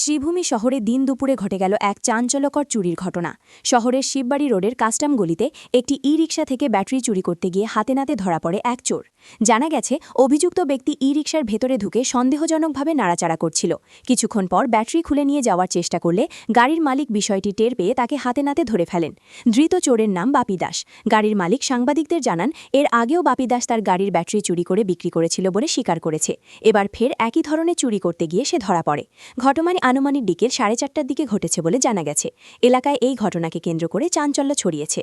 শ্রীভূমি শহরে দিন দুপুরে ঘটে গেল এক চাঞ্চল্যকর চুরির ঘটনা। শহরের শিববাড়ি রোডের কাস্টম গলিতে একটি ই-রিকশা থেকে ব্যাটারি চুরি করতে গিয়ে হাতে নাতে ধরা পড়ে এক চোর। জানা গেছে, অভিযুক্ত ব্যক্তি ই-রিকশার ভেতরে ঢুকে সন্দেহজনকভাবে নাড়াচাড়া করছিল। কিছুক্ষণ পর ব্যাটারি খুলে নিয়ে যাওয়ার চেষ্টা করলে গাড়ির মালিক বিষয়টি টের পেয়ে তাকে হাতে নাতে ধরে ফেলেন। ধৃত চোরের নাম বাপি দাস। গাড়ির মালিক সাংবাদিকদের জানান, এর আগেও বাপি দাস তার গাড়ির ব্যাটারি চুরি করে বিক্রি করেছিল বলে স্বীকার করেছে। এবার ফের একই ধরনের চুরি করতে গিয়ে সে ধরা পড়ে। ঘটনাটি আনুমানিক বিকেল 4:30টার দিকে ঘটেছে বলে জানা গেছে। এলাকায় এই ঘটনাকে কেন্দ্র করে চাঞ্চল্য ছড়িয়েছে।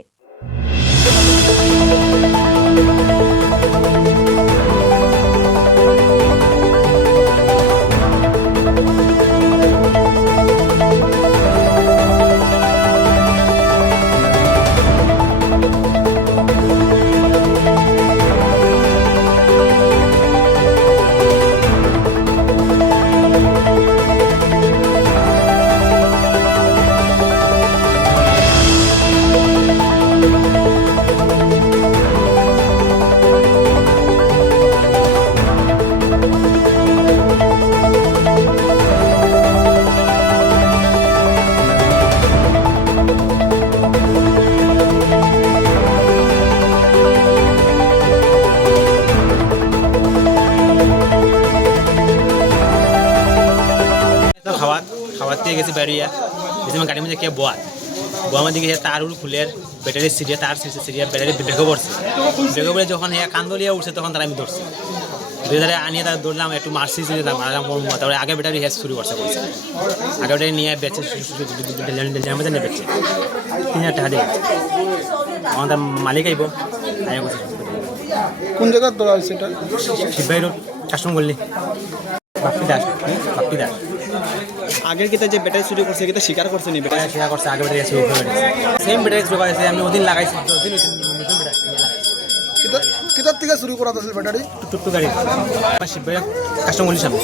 খাবার থেকে গেছি বেরিয়া গেছি গাড়ির মধ্যে কে বোয়া মধ্যে গিয়ে তার খুলের ব্যাটারি সিরিয়া তার সিরিয়া ব্যাটারি ব্রেকও পড়ছে ব্রেকও পড়ে যখন কান্দলিয়া উঠছে তখন তারা আমি ধরছি ধরে আনিয়ে তারা ধরলাম একটু মারছি মারালাম তারপরে আগে ব্যাটারি হেস শুরু করছে আগে ব্যাটারি নিয়ে বেচে মধ্যে নিয়ে বেচছে 3,000 টাকা দিয়ে আমার তার মালিক আইব আই বলছে কোন জায়গায় ধরা হয়েছে এটা? শিববাড়ি রোড কাস্টম গলি। বাপ্পি দাস। আগের কিতা যে ব্যাটারি চুরি করছে কিতা স্বীকার করছে নি? ব্যাটারি স্বীকার করছে আগে ব্যাটারি চুরি করে সেম ব্যাটারি চুরি করেছে আমি ওদিন লাগাইছি 10 দিন নতুন ব্যাটারি লাগাইছি। কিতার থেকে চুরি করা হয়েছিল ব্যাটারি? টুকটুক গাড়ি শিববাড়ি কাস্টম গলির সামনে।